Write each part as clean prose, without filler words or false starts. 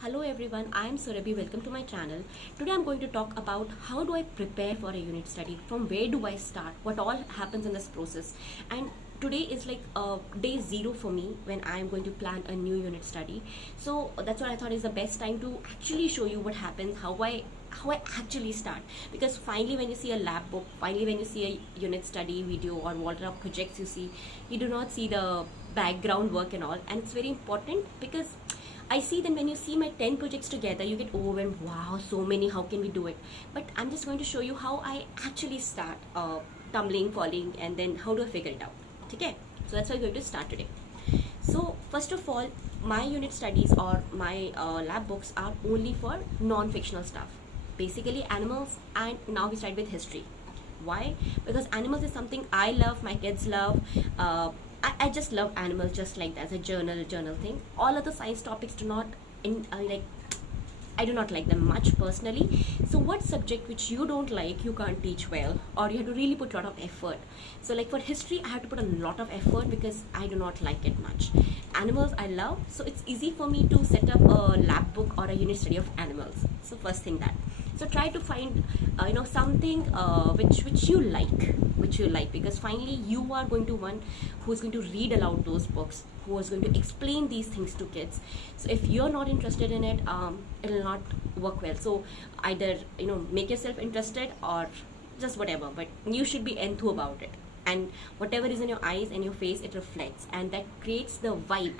Hello everyone, I am Surabhi. Welcome to my channel. Today I'm going to talk about how do I prepare for a unit study, from where do I start, what all happens in this process. And today is like day zero for me when I am going to plan a new unit study. So that's what I thought is the best time to actually show you what happens, how I actually start. Because finally when you see a lab book, finally when you see a unit study video or what are projects you do not see the background work and all, and it's very important because I see then when you see my 10 projects together, you get overwhelmed. Wow, so many, how can we do it? But I'm just going to show you how I actually start tumbling, falling, and then how do I figure it out. Okay? So that's how we're going to start today. So, first of all, my unit studies or my lab books are only for non fictional stuff. Basically, animals, and now we start with history. Why? Because animals is something I love, my kids love. I just love animals just like that, as a journal thing. All other science topics do not like I do not like them much personally. So what subject which you don't like you can't teach well, or you have to really put a lot of effort. So like for history I have to put a lot of effort because I do not like it much. Animals I love, so it's easy for me to set up a lab book or a unit study of animals. So first thing that. So try to find something which you like, because finally you are going to one who's going to read aloud those books, who is going to explain these things to kids. So if you're not interested in it, it'll not work well. So either make yourself interested or just whatever, but you should be enthused about it, and whatever is in your eyes and your face, it reflects, and that creates the vibe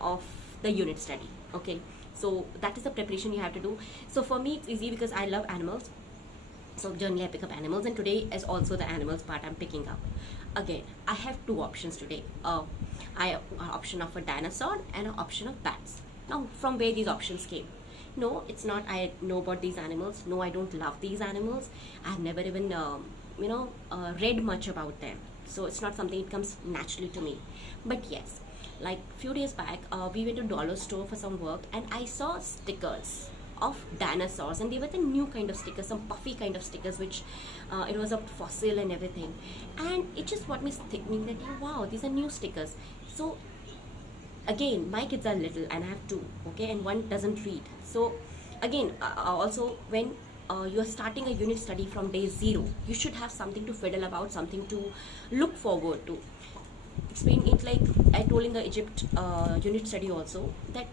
of the unit study. Okay, so that is the preparation you have to do. So for me it's easy because I love animals, so generally I pick up animals, and today is also the animals part I'm picking up. Again, I have two options today. I have an option of a dinosaur and an option of bats. Now from where these options came? No, it's not I know about these animals. No, I don't love these animals. I've never even read much about them, so it's not something it comes naturally to me. But yes, like few days back, we went to dollar store for some work, and I saw stickers of dinosaurs, and they were the new kind of stickers, some puffy kind of stickers, which it was a fossil and everything, and it just got me thinking that wow, these are new stickers. So again, my kids are little and I have two, okay, and one doesn't read. So again, also when you are starting a unit study from day zero, you should have something to fiddle about, something to look forward to. Explain it like I told in the Egypt unit study also, that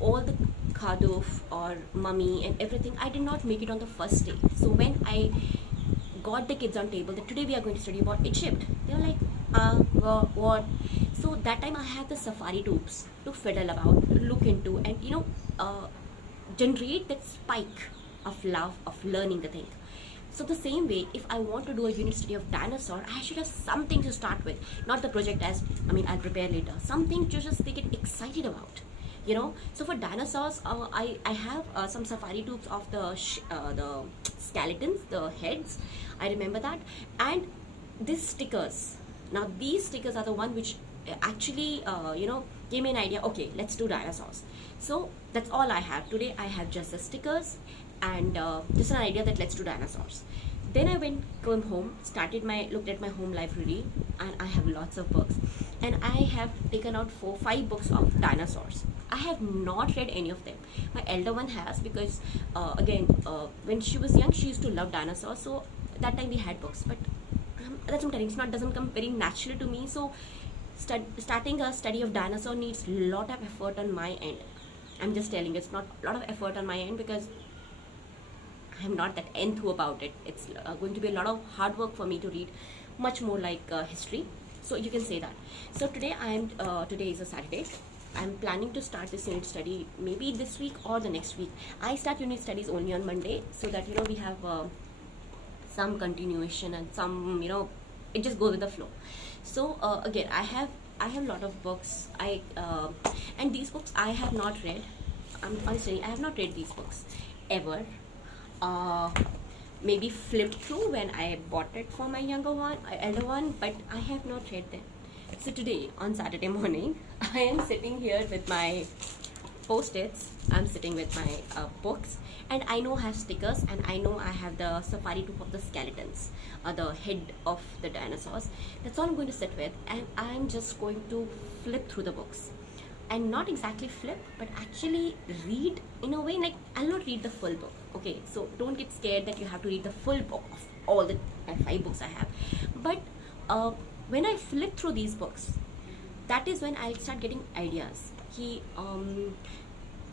all the Khaduf or mummy and everything, I did not make it on the first day. So when I got the kids on table that today we are going to study about Egypt, they were like, what? So that time I had the safari tubes to fiddle about, look into, and generate that spike of love of learning the thing. So the same way, if I want to do a unit study of dinosaur, I should have something to start with, not the project as I'll prepare later. Something to just they get excited about. So for dinosaurs, I have some safari tubes of the skeletons, the heads. I remember that, and these stickers. Now these stickers are the one which actually gave me an idea. Okay, let's do dinosaurs. So that's all I have today. I have just the stickers and just an idea that let's do dinosaurs. Then I came home, looked at my home library, and I have lots of books, and I have taken out 4-5 books of dinosaurs. I have not read any of them. My elder one has, because when she was young, she used to love dinosaurs. So that time we had books, but that's what I'm telling. It doesn't come very naturally to me. So starting a study of dinosaur needs a lot of effort on my end. I'm just telling you, it's not a lot of effort on my end because I'm not that enthused about it. It's going to be a lot of hard work for me to read, much more like history. So you can say that. So today is a Saturday. I'm planning to start this unit study maybe this week or the next week. I start unit studies only on Monday, so that we have some continuation and some it just goes with the flow. So again, I have a lot of books. And these books I have not read. Honestly, I have not read these books ever. Maybe flipped through when I bought it for my elder one, but I have not read them. So today, on Saturday morning, I am sitting here with my post-its. I'm sitting with my books, and I know I have stickers, and I know I have the safari tube of the skeletons, the head of the dinosaurs. That's all I'm going to sit with, and I'm just going to flip through the books. and not exactly flip, but actually read in a way. Like, I'll not read the full book, okay? So don't get scared that you have to read the full book of all the 5 books I have. But uh, when I flip through these books, that is when I'll start getting ideas.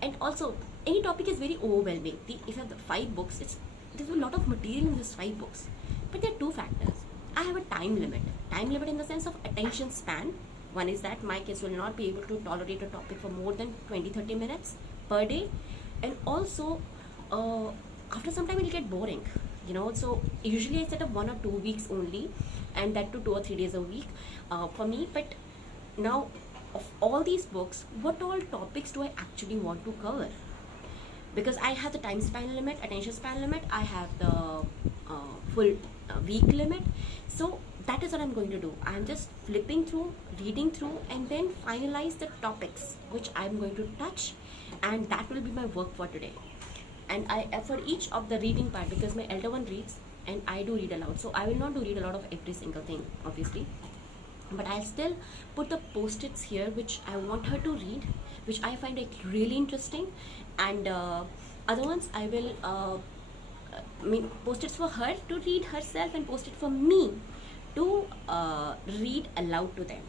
And also, any topic is very overwhelming. If you have the 5 books, there's a lot of material in these 5 books. But there are two factors. I have a time limit. Time limit in the sense of attention span. One is that my kids will not be able to tolerate a topic for more than 20-30 minutes per day. And also, after some time, it'll get boring. So usually I set up 1 or 2 weeks only, and that to 2 or 3 days a week for me. But now, of all these books, what all topics do I actually want to cover? Because I have the time span limit, attention span limit, I have the full week limit. So that is what I'm going to do. I'm just flipping through, reading through, and then finalize the topics which I'm going to touch, and that will be my work for today. And for each of the reading part, because my elder one reads and I do read aloud, so I will not do read aloud of every single thing, obviously, but I'll still put the post-its here which I want her to read, which I find it really interesting, and other ones I will post-its for her to read herself, and post-it for me to read aloud to them.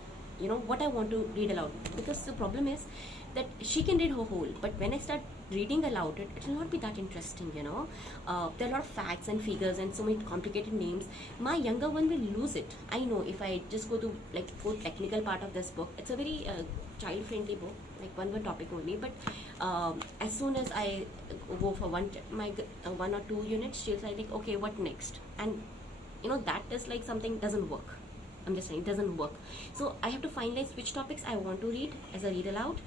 What I want to read aloud, because the problem is that she can read her whole, but when I start reading aloud, it will not be that interesting. There are a lot of facts and figures and so many complicated names. My younger one will lose it. I know, if I just go to technical part of this book, it's a very child friendly book, like one topic only, but as soon as I go for one or two units, she'll say like, okay, what next? And that is like something doesn't work. I'm just saying, it doesn't work. So I have to finalize which topics I want to read as a read aloud,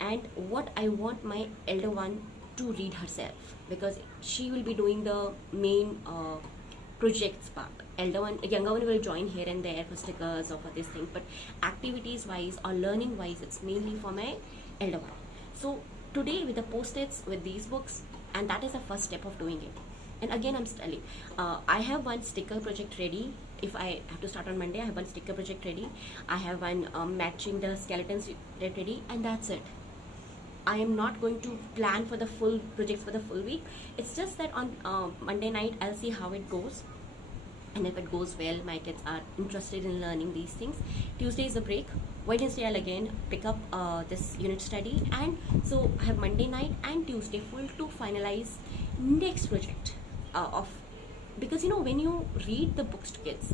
and what I want my elder one to read herself, because she will be doing the main projects part. Younger one will join here and there for stickers or for this thing, but activities wise or learning wise, it's mainly for my elder one. So today, with the post-its, with these books, and that is the first step of doing it. And again, I'm telling, I have one sticker project ready. If I have to start on Monday, I have one sticker project ready. I have one matching the skeletons ready, and that's it. I am not going to plan for the full projects for the full week. It's just that on Monday night, I'll see how it goes. And if it goes well, my kids are interested in learning these things. Tuesday is a break. Wednesday, I'll again pick up this unit study. And so I have Monday night and Tuesday full to finalize next project because when you read the books to kids,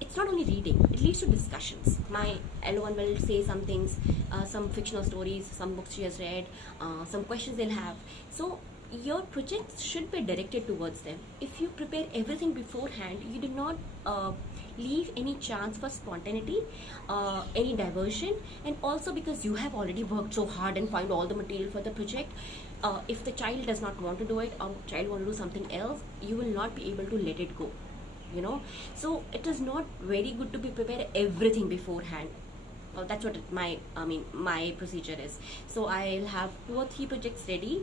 it's not only reading, it leads to discussions. My elder one will say some things, some fictional stories, some books she has read, some questions they'll have. So your projects should be directed towards them. If you prepare everything beforehand, you do not leave any chance for spontaneity, any diversion, and also because you have already worked so hard and found all the material for the project, if the child does not want to do it, or child want to do something else, you will not be able to let it go. So it is not very good to be prepared everything beforehand. That's what my procedure is. So I'll have 2 or 3 projects ready,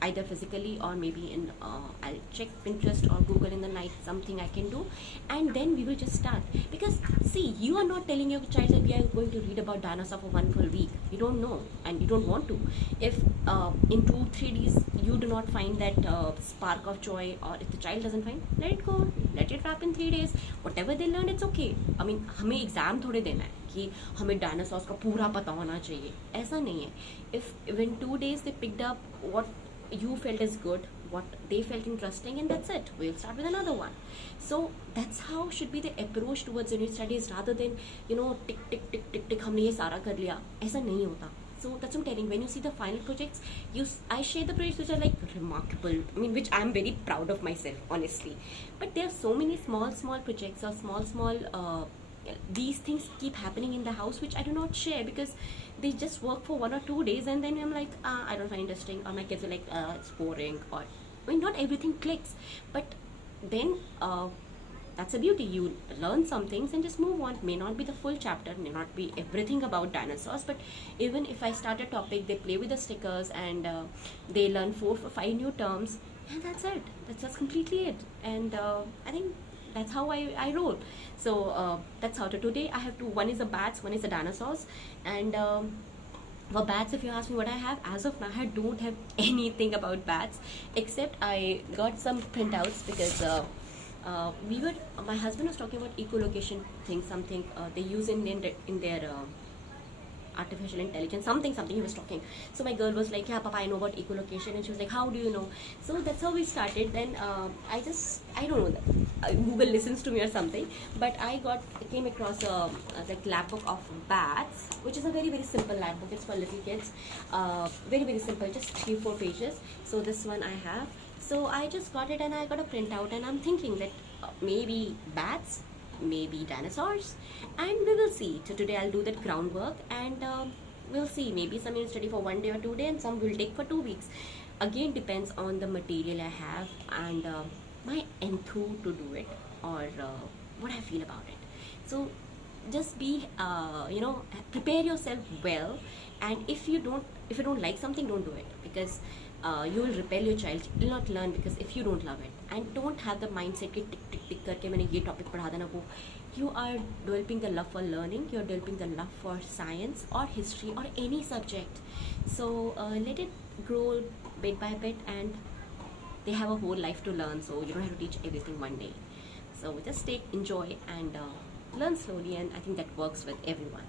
either physically or maybe in I'll check Pinterest or Google in the night, something I can do, and then we will just start. Because see, you are not telling your child that we are going to read about dinosaur for 1 full week. You don't know and you don't want to. If in 2-3 days you do not find that spark of joy, or if the child doesn't find, let it go, let it wrap in 3 days. Whatever they learn, it's okay. हमें exam थोड़े देना है कि हमें dinosaurs का पूरा पता होना चाहिए, ऐसा नहीं है. If in 2 days they picked up what you felt is good, what they felt interesting, and that's it, we'll start with another one. So that's how should be the approach towards unit studies, rather than tick tick tick tick tick हमने ये सारा कर लिया, ऐसा नहीं होता. So that's what I'm telling. When you see the final projects, I share the projects which are like remarkable. Which I'm very proud of myself, honestly. But there are so many small projects or small these things keep happening in the house which I do not share, because they just work for 1 or 2 days, and then I'm like, I don't find interesting, or my kids are like, it's boring, or not everything clicks. But then that's the beauty. You learn some things and just move on. May not be the full chapter, may not be everything about dinosaurs, but even if I start a topic, they play with the stickers and they learn 4 or 5 new terms, and that's it. That's completely it. And I think that's how I roll. So that's how. Today I have two. One is the bats, one is the dinosaurs, and for bats, if you ask me what I have, as of now, I don't have anything about bats, except I got some printouts because my husband was talking about echolocation thing, something they use in their artificial intelligence, something he was talking. So my girl was like, yeah papa, I know about echolocation, and she was like, how do you know? So that's how we started. Then I don't know, Google listens to me or something, but I came across a like lab book of bats, which is a very very simple lab book. It's for little kids, very very simple, just 3-4 pages. So this one I have. So I just got it and I got a printout, and I'm thinking that maybe bats, maybe dinosaurs, and we will see. So today I'll do that groundwork, and we'll see. Maybe some you'll study for 1 day or 2 days, and some will take for 2 weeks. Again, depends on the material I have and my enthu to do it, or what I feel about it. So just be prepare yourself well, and if you don't like something, don't do it, because you will repel your child. He will not learn, because if you don't love it, and don't have the mindset कि टिक टिक टिक करके मैंने ये topic पढ़ा देना वो. You are developing the love for learning, you are developing the love for science or history or any subject. So let it grow bit by bit, and they have a whole life to learn, so you don't have to teach everything one day. So just enjoy and learn slowly, and I think that works with everyone.